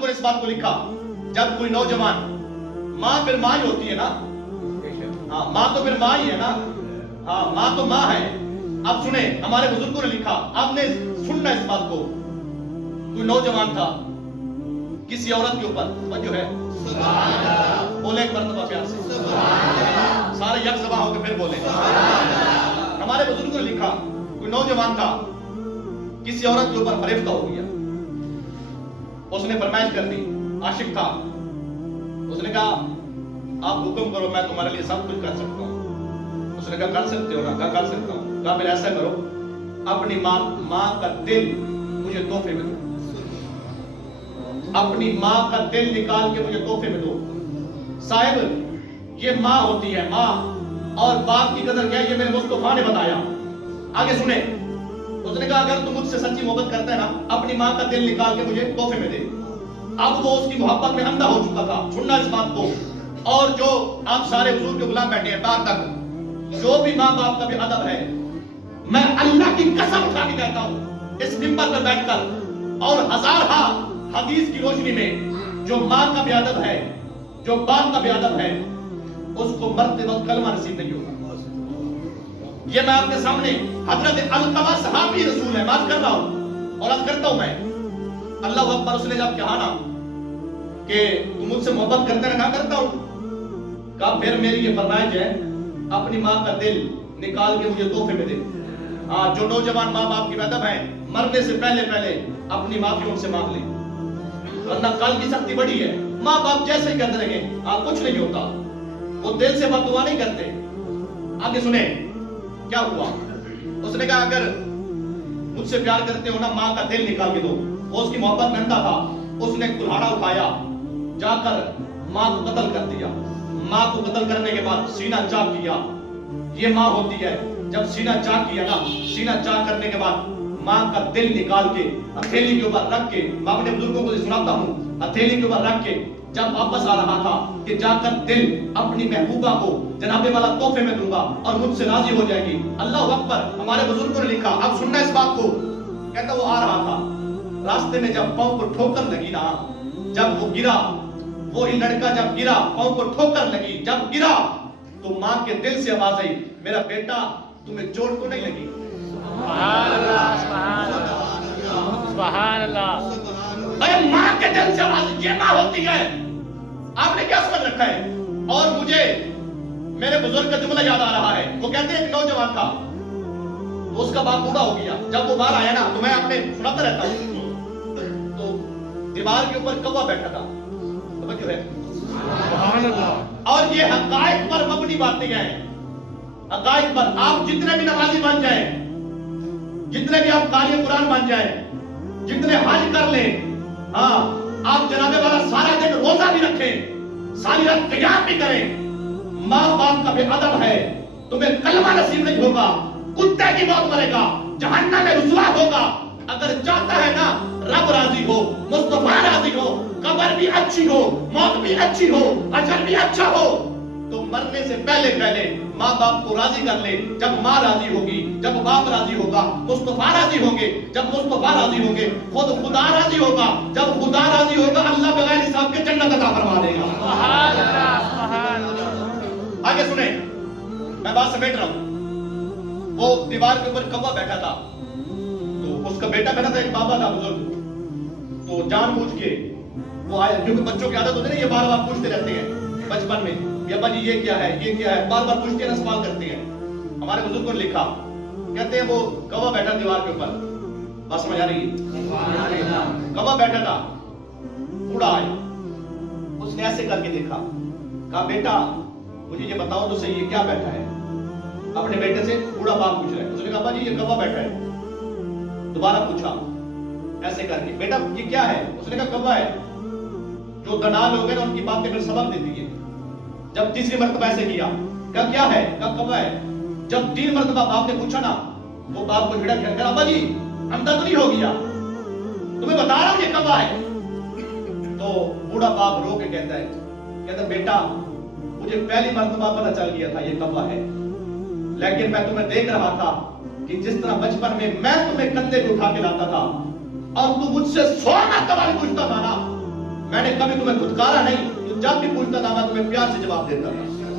बुजुर्गों ने इस बात को लिखा, जब कोई नौजवान, माँ फिर माँ ही होती है ना, हाँ माँ तो फिर माँ ही है ना, हाँ माँ तो माँ है। अब सुने, हमारे बुजुर्गों ने लिखा, आपने सुनना इस बात को। कोई नौजवान था किसी औरत के ऊपर, जो है बोले एक मर्तबा प्यार से, सारे यक सभा होकर फिर बोले। हमारे बुजुर्गों ने लिखा, कोई नौजवान था किसी औरत के ऊपर फरेफ्ता हो गया, उसने फरमाइश कर दी, आशिक था, उसने कहा आप हुक्म करो, मैं तुम्हारे लिए सब कुछ कर सकता हूँ। उसने कहा कर सकते हो ना? कहा कर सकता हूँ। कहा फिर ऐसा करो, अपनी माँ का दिल मुझे तोहफे में दो, अपनी माँ का दिल निकाल के मुझे तोहफे में दो। साहिब ये माँ होती है, माँ, और बाप की कदर क्या है ये मेरे मुस्तफा ने बताया। आगे सुने, उसने कहा अगर तुम मुझसे सच्ची मोहब्बत करता है ना, अपनी माँ का दिल निकाल के मुझे तोहफे में दे। अब वो उसकी मोहब्बत में अंधा हो चुका था। सुनना इस बात को, और जो आप सारे हुजूर के गुलाम बैठे हैं बाहर तक, जो भी माँ बाप का भी अदब है, मैं अल्लाह की कसम उठा के कहता हूँ इस मिंबर पर बैठकर, और हजारहा हदीस की रोशनी में, जो माँ का भी अदब है, जो बाप का भी अदब है, उसको मरते वक्त कलमा नसीब नहीं होगा। ये मैं आपके सामने हजरत अलकमा सहाबी रसूल है, बात कर रहा हूं और आज करता हूं मैं। अल्लाह अकबर। उसने जब कहा ना कि तुम मुझसे मोहब्बत करते ना, कहा करता हूं, कहा फिर मेरी ये फरमाइश है, अपनी माँ का दिल निकाल के मुझे तोहफे में दे। हाँ, जो नौजवान माँ बाप की अदब है, मरने से पहले पहले अपनी माफी उनसे मांग ले, वरना कल की सख्ती बड़ी है। माँ बाप जैसे ही कहते रहे कुछ नहीं होता, वो दिल से बददुआ नहीं करते। आगे सुने क्या हुआ। उसने कहा अगर मुझसे प्यार करते हो ना, माँ का दिल निकाल के दो। वो उसकी मोहब्बत में अंधा था, उसने कुल्हाड़ा उठाया, जाकर माँ को कत्ल कर दिया। माँ को कत्ल करने के बाद सीना चाक किया। ये माँ होती है, जब सीना चाक किया ना, सीना चाक करने के बाद माँ का दिल निकाल के हथेली के ऊपर रख के, मैं अपने बुजुर्गों को सुनाता हूँ, हथेली के ऊपर रख के जब वापस आ रहा था कि जाकर दिल अपनी महबूबा को जनाबे वाला तोहफे में दूंगा और मुझसे राजी हो जाएगी। अल्लाह अकबर। हमारे बुजुर्गों ने लिखा, अब सुनना इस बात को। कहता वो आ रहा था, रास्ते में जब पांव को ठोकर लगी ना, जब वो गिरा, वो ही लड़का जब गिरा, पांव को ठोकर लगी, जब गिरा तो माँ के दिल से आवाज आई, मेरा बेटा तुम्हें चोट तो नहीं लगी? सुभान अल्लाह, सुभान अल्लाह, सुभान अल्लाह। अरे माँ के दिल से आवाज, ये माँ होती है। आपने क्या समझ रखा है? और मुझे मेरे बुजुर्ग का जुमला याद आ रहा है। वो कहते हैं एक नौजवान था, तो उसका बाप बूढ़ा हो गया। जब वो बाहर आया ना, तो मैं अपने सुनाता रहता हूँ, तो दीवार के ऊपर कौवा बैठा था, समझ है? और ये हकायक पर मबनी बातें हैं, हकायक पर। आप जितने भी नमाजी बन जाए, जितने भी आप कारी कुरान बन जाए, जितने हज कर ले, हाँ आप जनाबे वाला सारा दिन रोजा भी रखें, सारी रात क़ियाम भी करें, माँ बाप का भी अदब है, तुम्हें कलमा नसीब नहीं होगा, कुत्ते की मौत मरेगा, जहन्नम में रुसवा होगा। अगर चाहता है ना रब राजी हो, मुस्तफा राजी हो, कब्र भी अच्छी हो, मौत भी अच्छी हो, अजर भी अच्छा हो, तो मरने से पहले पहले माँ बाप को राजी कर ले। जब माँ राजी होगी, जब बाप राजी होगा, मुस्तफा राजी होंगे, जब मुस्तफा राजी होंगे, खुद खुदा राजी होगा, जब खुदा राजी होगा, अल्लाह बगैर हिसाब के जन्नत अता फरमा देगा। सुभान अल्लाह, सुभान अल्लाह। आगे सुने, मैं बात समेट रहा हूँ। वो दीवार के ऊपर कौवा बैठा था, तो उसका बेटा बैठा था, एक बाबा था बुजुर्ग, तो जानबूझ के वो आया, क्योंकि बच्चों की आदत होती है ना, ये बार बार पूछते रहते हैं बचपन में, अब्बा जी ये क्या है, ये क्या है, बार बार पूछते हैं, सवाल करते हैं। हमारे बुजुर्गों ने लिखा, कहते हैं वो कौवा बैठा दीवार के ऊपर, बस समझ आ रही है? कौवा बैठा था, बूढ़ा आया, उसने ऐसे करके देखा, कहा बेटा मुझे ये बताओ तो सही, ये क्या बैठा है? अपने बेटे से बूढ़ा बाप पूछ रहा है। उसने कहा अब्बा जी ये कौवा बैठा है। दोबारा पूछा ऐसे करके, बेटा ये क्या है? उसने कहा कौवा है। जो दलाल हो गए ना, उनकी बातें फिर सबक देती है। जब तीसरी मर्तबा ऐसे किया, कहा क्या है? कहा कौवा है। जब 3 मर्तबा बाप ने पूछा ना, वो बाप को झिड़क गया, अब्बा जी अंधा तो नहीं हो गया, तुम्हें बता रहा हूं ये कौवा है। तो बूढ़ा बाप रो के कहता बेटा मुझे पहली मर्तबा पता चल गया था ये कौवा है, लेकिन मैं तुम्हें देख रहा था कि जिस तरह बचपन में मैं तुम्हें कंधे पे उठा के लाता था और तू मुझसे 100 मर्तबा पूछता था ना, कभी तुम्हें धुतकारा नहीं, जब भी पूछता था मैं तुम्हें प्यार से जवाब देता था।